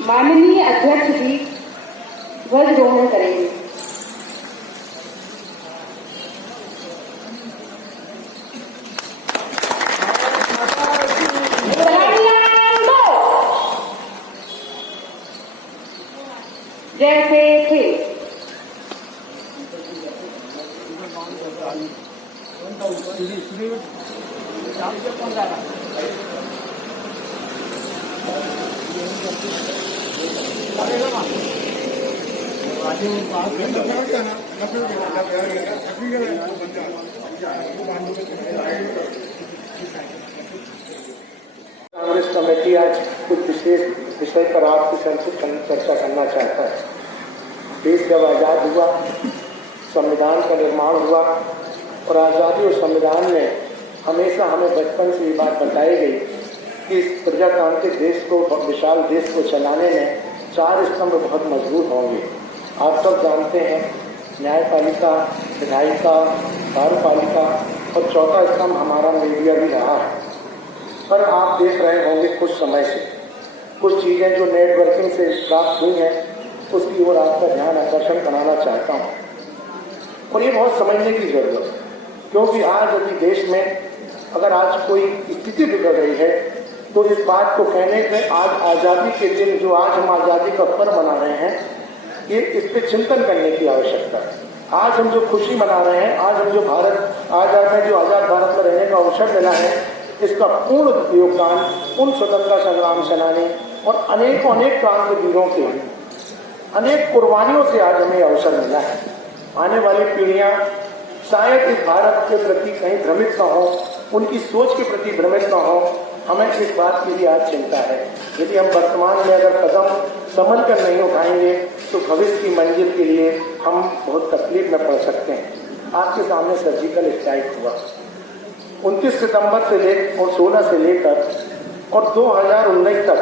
माननीय अध्यक्ष जी ध्वजारोहण करेंगे। जैसे थे कांग्रेस कमेटी आज कुछ विशेष विषय पर आपकी संक्षिप्त चर्चा करना चाहता है। देश जब आज़ाद हुआ, संविधान का निर्माण हुआ और आज़ादी और संविधान में हमेशा हमें बचपन से ये बात बताई गई कि इस प्रजातांत्रिक देश को, विशाल देश को चलाने में 4 स्तंभ बहुत मजबूत होंगे। आप सब जानते हैं, न्यायपालिका, विधायिका, कार्यपालिका और चौथा स्तंभ हमारा मीडिया भी रहा है। पर आप देख रहे होंगे कुछ समय से कुछ चीज़ें जो नेटवर्किंग से प्राप्त हुई हैं, उसकी ओर आपका ध्यान आकर्षण कराना चाहता हूँ। और ये बहुत समझने की जरूरत है, क्योंकि आज अभी देश में अगर आज कोई स्थिति बिगड़ रही है तो इस बात को कहने में आज आज़ादी के दिन जो आज हम आज़ादी का पर्व मना रहे हैं, ये इस पर चिंतन करने की आवश्यकता है। आज हम जो खुशी मना रहे हैं, आज हम जो भारत आज़ाद में जो आज़ाद भारत में रहने का अवसर मिला है, इसका पूर्ण योगदान उन स्वतंत्रता संग्राम सेनानी और अनेकों अनेक क्रांतिवीरों के अनेक कुर्बानियों से आज हमें अवसर मिला है। आने वाली पीढ़ियां शायद इस भारत के प्रति कहीं भ्रमित न हो, उनकी सोच के प्रति भ्रमित न हो। हमें इस बात की भी आज चिंता है। यदि हम वर्तमान में अगर कदम संभल कर नहीं उठाएंगे तो भविष्य की मंजिल के लिए हम बहुत तकलीफ में पड़ सकते हैं। आपके सामने सर्जिकल स्ट्राइक हुआ 29 सितंबर से लेकर और 16 से लेकर और 2019 तक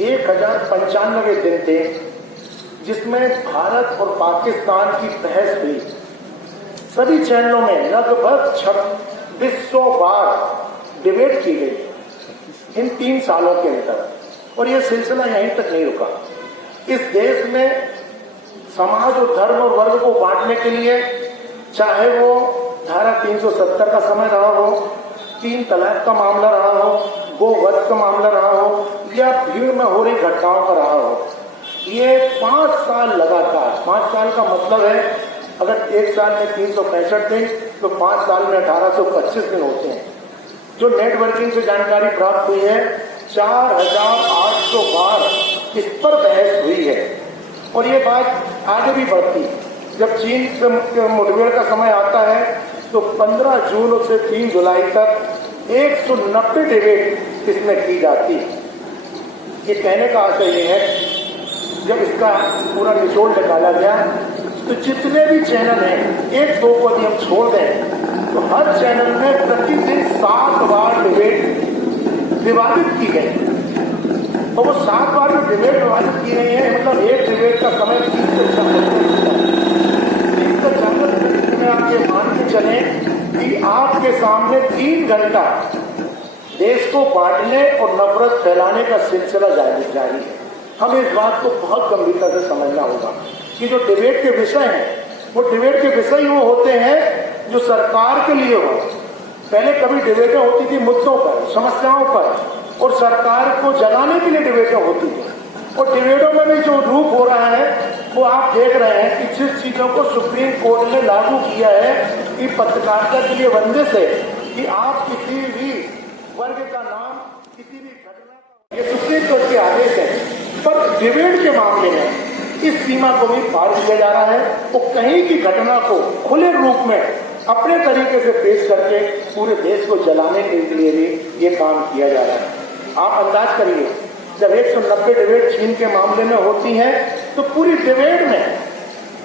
1095 दिन थे, जिसमें भारत और पाकिस्तान की बहस हुई। सभी चैनलों में लगभग 2600 बार डिबेट की गई इन 3 सालों के अंदर, और यह सिलसिला यहीं तक नहीं रुका। इस देश में समाज और धर्म और वर्ग को बांटने के लिए, चाहे वो धारा 370 का समय रहा हो, 3 तलाक का मामला रहा हो, गोवध का मामला रहा हो, या भीड़ में हो रही घटनाओं का रहा हो, ये 5 साल लगातार, 5 साल का मतलब है अगर एक साल में 365 दिन तो 5 साल में 1825 दिन होते हैं। जो नेटवर्किंग से जानकारी प्राप्त हुई है, 4800 बार इस पर बहस हुई है। और ये बात आगे भी बढ़ती है। जब चीन के मुठभेड़ का समय आता है तो 15 जून से 3 जुलाई तक 190 डिबेट इसमें की जाती है। ये कहने का आशय ये है, जब इसका पूरा निचोड़ निकाला गया तो जितने भी चैनल हैं, 1-2 को यदि हम छोड़ दें तो हर चैनल में प्रतिदिन 7 बार डिबेट विवादित की गई। और वो 7 बार जो डिबेट विवादित की गई है, मतलब एक डिबेट का समय 3 से 4 में आप ये मान के चलें कि आपके सामने 3 घंटा देश को बांटने और नफरत फैलाने का सिलसिला जारी है। हमें इस बात को बहुत गंभीरता से समझना होगा कि जो डिबेट के विषय हैं, वो डिबेट के विषय वो होते हैं जो सरकार के लिए हो। पहले कभी डिबेटें होती थी मुद्दों पर, समस्याओं पर, और सरकार को जगाने के लिए डिबेटें होती थी। और डिबेटों में भी जो रूप हो रहा है वो आप देख रहे हैं कि जिस चीजों को सुप्रीम कोर्ट ने लागू किया है कि पत्रकारिता के लिए बंदिश है कि आप किसी भी वर्ग का नाम, किसी भी घटना, ये सुप्रीम कोर्ट के आदेश है। पर डिबेट के मामले में इस सीमा को भी पार किया जा रहा है। तो कहीं की घटना को खुले रूप में अपने तरीके से पेश करके पूरे देश को जलाने के लिए भी ये काम किया जा रहा है। आप अंदाज करिए, जब 190 डिबेट चीन के मामले में होती हैं तो पूरी डिबेट में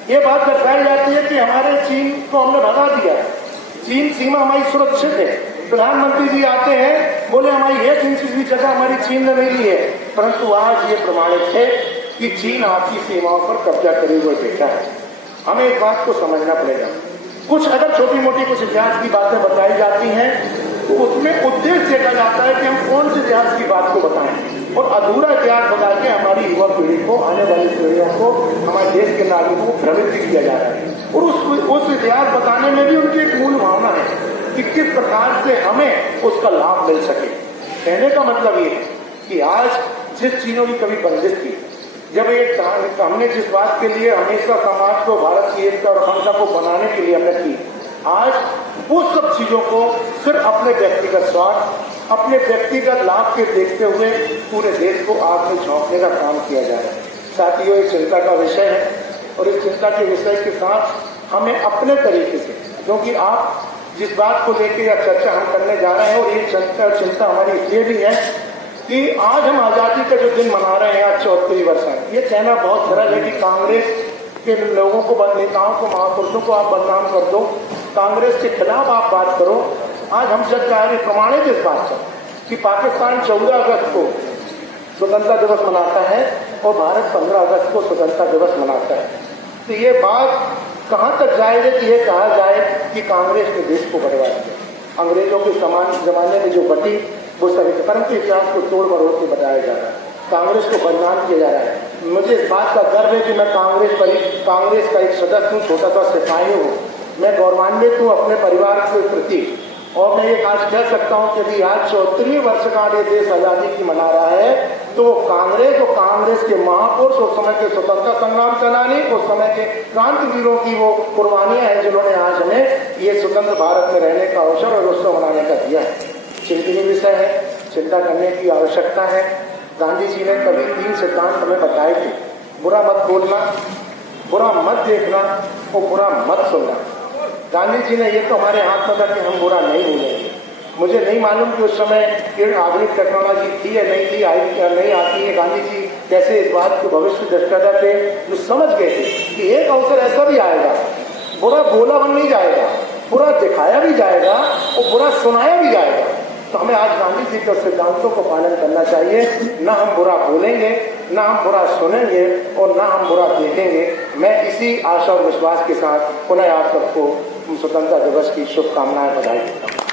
ये बात दर्शाई जाती है कि हमारे चीन को हमने भगा दिया, चीन सीमा हमारी सुरक्षित है। प्रधानमंत्री जी आते हैं, बोले हमारी 1 इंच भी जगह हमारी चीन ने नहीं ली है। परंतु आज ये प्रमाणित है कि चीन आपकी सीमाओं पर कब्जा करे हुए बैठा है। हमें इस बात को समझना पड़ेगा। कुछ अगर छोटी मोटी कुछ इतिहास की बातें बताई जाती हैं तो उसमें उद्देश्य देखा जाता है कि हम कौन से इतिहास की बात को बताएं। और अधूरा इतिहास बता के हमारी युवा पीढ़ी को, आने वाली पीढ़ियों को, हमारे देश के नागरिकों को भ्रमित किया जा रहा है। और उस इतिहास बताने में भी उनकी एक मूल भावना है कि किस प्रकार से हमें उसका लाभ मिल सके। कहने का मतलब ये है कि आज जिस चीजों की कभी बंदिश थी, जब एक हमने जिस बात के लिए हमेशा समाज को, भारत की एकता और अखंडता को बनाने के लिए हमने की, आज वो सब चीजों को सिर्फ अपने व्यक्तिगत स्वार्थ, अपने व्यक्तिगत लाभ के देखते हुए पूरे देश को आग में झोंकने का काम किया जा रहा है। साथियों, ये चिंता का विषय है और इस चिंता के विषय के साथ हमें अपने तरीके से, क्योंकि आप जिस बात को लेकर यह चर्चा हम करने जा रहे हैं, और ये चिंता हमारी इसलिए भी है कि आज हम आजादी का जो दिन मना रहे हैं, आज 74वीं वर्षगांठ, ये कहना बहुत सरल है कि कांग्रेस के लोगों को, नेताओं को, महापुरुषों को आप बदनाम कर दो, कांग्रेस के खिलाफ आप बात करो। आज हम जब चाहे प्रमाणित इस बात का कि पाकिस्तान 14 अगस्त को स्वतंत्रता दिवस मनाता है और भारत 15 अगस्त को स्वतंत्रता दिवस मनाता है। तो ये बात कहाँ तक जाएगी कि ये कहा जाए कि कांग्रेस ने देश को बर्बाद किया। अंग्रेजों के समान जमाने में जो बटी वो सभी, परंतु इतिहास को तोड़ मरोड़ के बताया जा रहा है, कांग्रेस को बदनाम किया जा रहा है। मुझे इस बात का गर्व है कि मैं कांग्रेस का एक सदस्य हूँ, छोटा सा सिपाही हूँ। मैं गौरवान्वित हूँ अपने परिवार के प्रति, और मैं ये आज कह सकता हूँ कि यदि आज 74वीं वर्षगांठ ये देश आजादी की मना रहा है, तो कांग्रेस और कांग्रेस के महापुरुष, उस समय के स्वतंत्रता संग्राम सेनानी, उस समय के क्रांतिवीरों की वो कुर्बानियां हैं जिन्होंने आज हमें ये स्वतंत्र भारत में रहने का अवसर और उत्सव मनाने का दिया है। चिंतनीय विषय है, चिंता करने की आवश्यकता है। गांधी जी ने कभी 3 सिद्धांत हमें बताए थे: बुरा मत बोलना, बुरा मत देखना और बुरा मत सुनना। गांधी जी ने ये तो हमारे हाथ में था कि हम बुरा नहीं बोलेंगे। मुझे नहीं मालूम कि उस समय ये आधुनिक टेक्नोलॉजी थी या नहीं थी, नहीं आती है। गांधी जी कैसे इस बात को भविष्य दृष्टा थे, जो समझ गए थे कि एक अवसर ऐसा भी आएगा, बुरा बोला बन नहीं जाएगा, बुरा दिखाया भी जाएगा और बुरा सुनाया भी जाएगा। तो हमें आज गांधी जी के सिद्धांतों को पालन करना चाहिए। न हम बुरा बोलेंगे, न हम बुरा सुनेंगे और न हम बुरा देखेंगे। मैं इसी आशा और विश्वास के साथ पुनः आप सबको स्वतंत्रता दिवस की शुभकामनाएं बधाई देता हूँ।